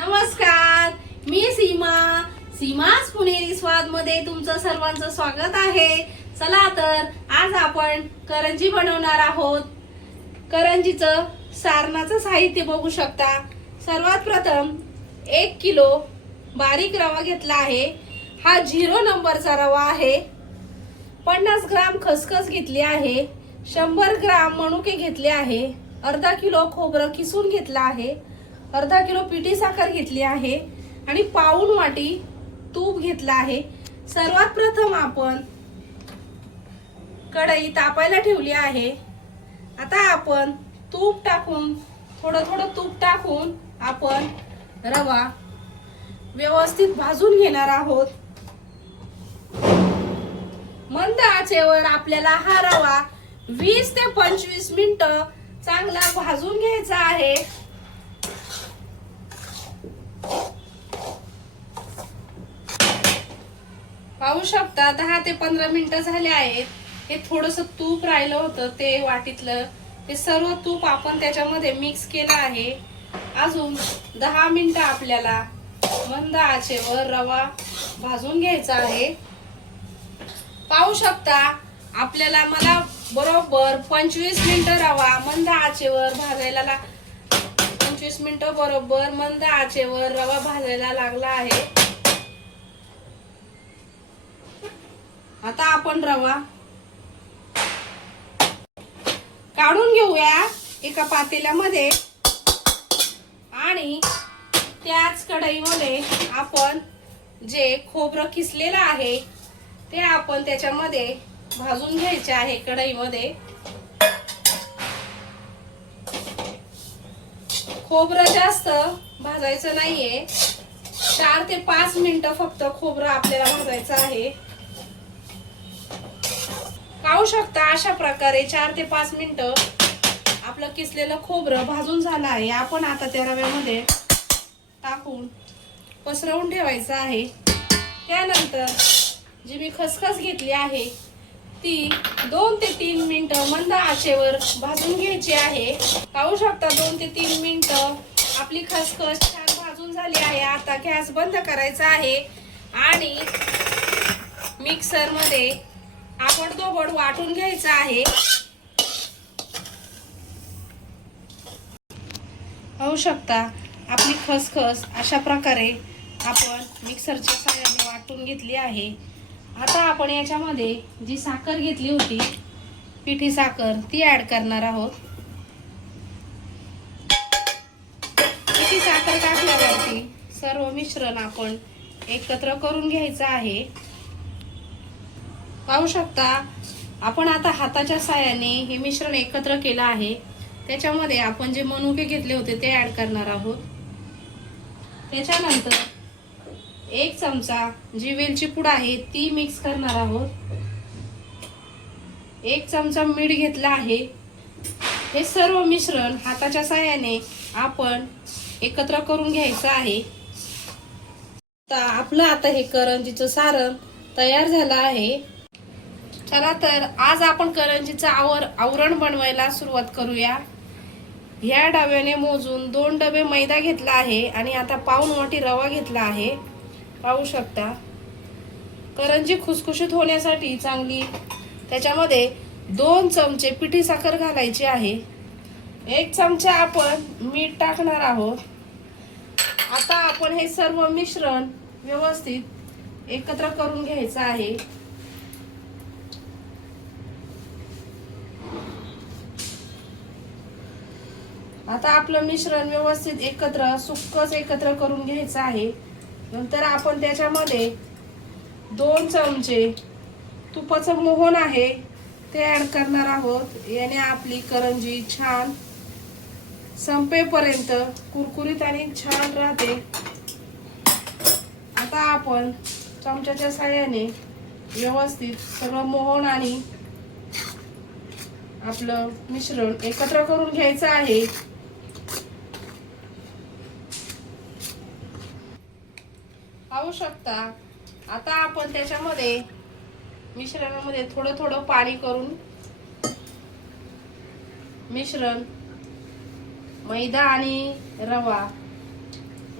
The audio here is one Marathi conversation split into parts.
नमस्कार मी सीमा. सीमाच पुणेरी स्वादमध्ये तुमचं सर्वांचं स्वागत आहे. चला तर आज आपण करंजी बनवणार आहोत. करंजीचं सारणाचं साहित्य बघू शकता. सर्वात प्रथम एक किलो बारीक रवा घेतला आहे. हा झिरो नंबरचा रवा आहे. पन्नास ग्राम खसखस घेतली आहे. शंभर ग्राम मनुके घेतले आहे. अर्धा किलो खोबरं किसून घेतलं आहे. अर्धा किलो पिठी साखर घेतली आहे आणि पाऊण वाटी तूप घेतला आहे. सर्वात प्रथम आपण कढई तापायला ठेवली आहे. आता आपण तूप टाकून थोडं थोडं तूप टाकून आपण रवा व्यवस्थित भाजून घेणार आहोत. मंद आचेवर आपल्याला हा रवा वीस ते पंचवीस मिनिट चांगला भाजून घ्यायचा आहे. पाहू शकता दहा ते पंधरा मिनिटं झाले आहेत. हे थोडस तूप राहिलं होतं ते वाटीतलं. ते सर्व तूप आपण त्याच्यामध्ये मिक्स केलं आहे. अजून दहा मिनिटं आपल्याला मंद आचेवर रवा भाजून घ्यायचा आहे. पाहू शकता आपल्याला मला बरोबर पंचवीस मिनिटं रवा मंद आचेवर भाजायला ला पंचवीस मिनिटं बरोबर मंद आचेवर रवा भाजायला लागला आहे. आता आपण रवा. काढून घेऊया एका पातेल्यामध्ये. आणि त्याच कढईमध्ये आपण जे खोबरं किसलेलं आहे ते आपण त्याच्यामध्ये भाजून घ्यायचे आहे कढईमध्ये. खोबरं जास्त भाजायचं नाहीये. चार ते पाच मिनिटं फक्त खोबरं आपल्याला भाजायचं आहे. पाहू शकता अशा प्रकारे चार ते पाच मिनटं आपलं किसलेलं खोबरं भाजून झालं आहे. आपण आता त्या रव्यामध्ये टाकून पसरवून ठेवायचं आहे. त्यानंतर जी मी खसखस घेतली आहे ती दोन ते तीन मिनटं मंद आचेवर भाजून घ्यायची आहे. पाहू शकता दोन ते तीन मिनटं आपली खसखस छान भाजून झाली आहे. आता गॅस बंद करायचा आहे आणि मिक्सरमध्ये आपण आपण दोबड वाटून घ्यायचा आहे. पाहू शकता आपली खसखस अशा प्रकारे आपण मिक्सरच्या साह्याने वाटून घेतली आहे. आता आपण याच्यामध्ये जी साखर घेतली होती पिठी साखर ती ऍड करणार आहोत. पिठी साखर टाकल्यावरती सर्व मिश्रण आपण एकत्र करून घ्यायचं आहे. पाहू शकता. आपण आता हाताच्या साह्याने हे मिश्रण एकत्र केलं आहे. त्याच्यामध्ये आपण जे मनुके घेतले होते ते ॲड करणार आहोत. त्याच्यानंतर एक चमचा जी वेलची पूड आहे ती मिक्स करणार आहोत. एक चमचा मीठ घेतला आहे. हे सर्व मिश्रण हाताच्या साह्याने आपण एकत्र करून घ्यायचं आहे. आपलं आता हे करंजीचं सारण तयार झालं आहे. चला तर आज आपण करंजीचं आवर आवरण बनवायला सुरुवात करूया. ह्या डब्याने मोजून दोन डबे मैदा घेतला आहे आणि आता पाऊन वाटी रवा घेतला आहे. पाहू शकता. करंजी खुसखुशीत होण्यासाठी चांगली त्याच्यामध्ये दोन चमचे पिठी साखर घालायची आहे. एक चमचा आपण मीठ टाकणार आहोत. आता आपण हे सर्व मिश्रण व्यवस्थित एकत्र करून घ्यायचं आहे. आता आपलं मिश्रण व्यवस्थित एकत्र सुक्कच एकत्र करून घ्यायचं आहे. नंतर आपण त्याच्यामध्ये दोन चमचे तुपाचं मोहन आहे ते ॲड करणार आहोत. याने आपली करंजी छान संपेपर्यंत कुरकुरीत आणि छान राहते. आता आपण चमच्याच्या साह्याने व्यवस्थित सगळं मोहन आणि आपलं मिश्रण एकत्र करून घ्यायचं आहे. पाहू शकता. आता आपण त्याच्यामध्ये मिश्रणामध्ये थोडं थोडं पाणी करून मिश्रण मैदा आणि रवा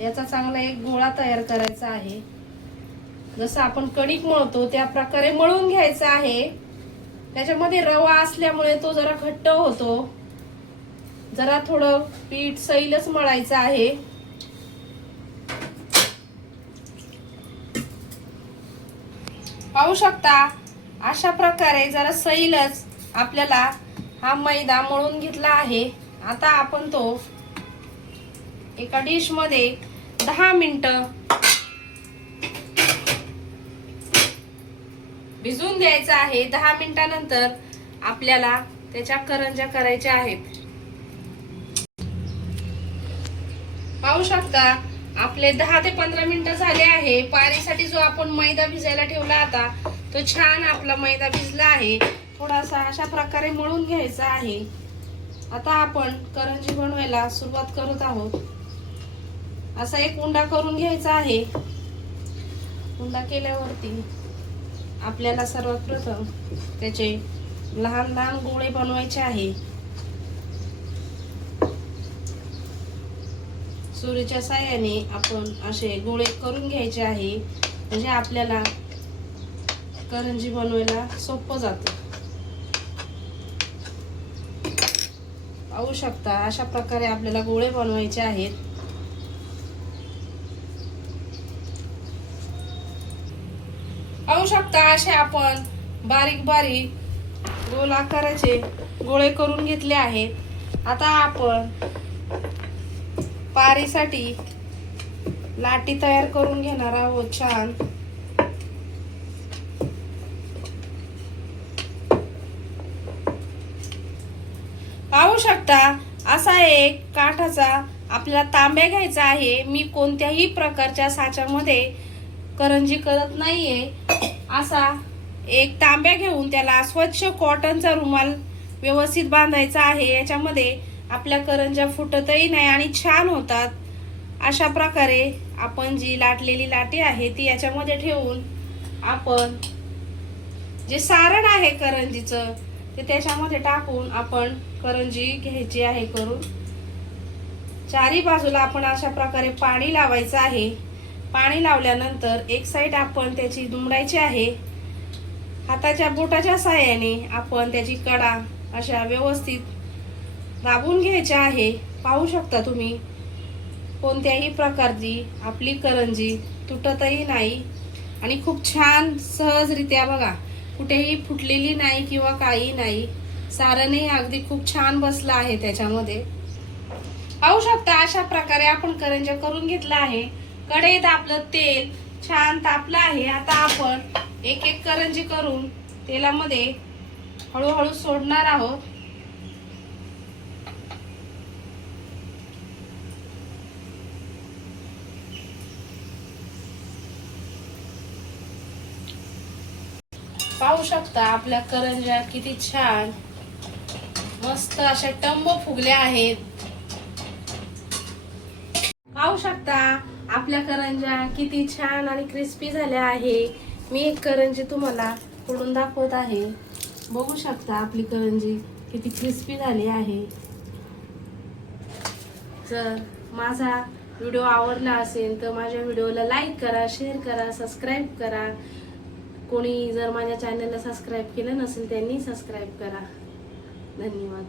याचा चांगला एक गोळा तयार करायचा आहे. जसं आपण कणिक मळतो त्या प्रकारे मळून घ्यायचा आहे. त्याच्यामध्ये रवा असल्यामुळे तो जरा घट्ट होतो. जरा थोडं पीठ सैलच मळायचं आहे. पाहू शकता अशा प्रकारे जरा सैलच आपल्याला हा मैदा मळून घेतला आहे. आता आपण तो एका डिशमध्ये दहा मिनटं भिजून द्यायचा आहे. दहा मिनिटानंतर आपल्याला त्याच्या करंज्या करायच्या आहेत. पाहू शकता आपले दहा ते पंधरा मिनटं झाले आहे. पारीसाठी जो आपण मैदा भिजायला ठेवला होता तो छान आपला मैदा भिजला आहे. थोडासा अशा प्रकारे मळून घ्यायचा आहे. आता आपण करंजी बनवायला सुरुवात करत आहोत. असा एक उंडा करून घ्यायचा आहे. उंडा केल्यावरती आपल्याला सर्वात प्रथम त्याचे लहान लहान गोळे बनवायचे आहे. सुरीच्या साह्याने आपण असे गोळे करून घ्यायचे आहे. म्हणजे आपल्याला करंजी बनवायला सोपं जातं. पाहू शकता अशा प्रकारे आपल्याला गोळे बनवायचे आहेत. पाहू शकता असे आपण बारीक बारीक गोल आकाराचे गोळे करून घेतले आहेत. आता आपण पारीसाठी लाटी तयार करून घेणार आहोत छान. पाहू शकता असा एक काठाचा आपल्याला तांब्या घ्यायचा आहे. मी कोणत्याही प्रकारच्या साच्यामध्ये करंजी करत नाहीये. असा एक तांब्या घेऊन त्याला स्वच्छ कॉटनचा रुमाल व्यवस्थित बांधायचा आहे. याच्यामध्ये आपल्या करंज्या फुटतही नाही आणि छान होतात. अशा प्रकारे आपण जी लाटलेली लाटी आहे ती याच्यामध्ये ठेवून आपण जे सारण आहे करंजीचं ते त्याच्यामध्ये टाकून आपण करंजी घ्यायची आहे करून. चारी बाजूला आपण अशा प्रकारे पाणी लावायचं आहे. पाणी लावल्यानंतर एक साईड आपण त्याची दुमडायची आहे. हाताच्या बोटाच्या साह्याने आपण त्याची कडा अशा व्यवस्थित राबून घ्यायचे आहे. पाहू शकता तुम्ही. कोणत्याही प्रकारची आपली करंजी तुटतही नाही. आणि खूप छान सहजरित्या बघा कुठेही फुटलेली नाही किंवा काही नाही. सारणही अगदी खूप छान बसलं आहे त्याच्यामध्ये. पाहू शकता अशा प्रकारे आपण करंजा करून घेतला आहे. कढईत आपलं तेल छान तापलं आहे. आता आपण एक एक करंजी करून तेलामध्ये हळूहळू सोडणार आहोत. पाहू शकता आपल्या करंज्या किती छान. मस्त अशा टंब फुगल्या आहेत. पाहू शकता आपल्या करंज्या किती छान आणि क्रिस्पी झाल्या आहे. मी एक करंजी तुम्हाला फोडून दाखवत आहे. बघू शकता आपली करंजी किती क्रिस्पी झाली आहे. जर माझा व्हिडिओ आवडला असेल तर माझ्या व्हिडिओला लाईक करा शेअर करा सबस्क्राईब करा. कोणी जर माझ्या चॅनलला सबस्क्राईब केलं नसेल त्यांनी सबस्क्राईब करा. धन्यवाद.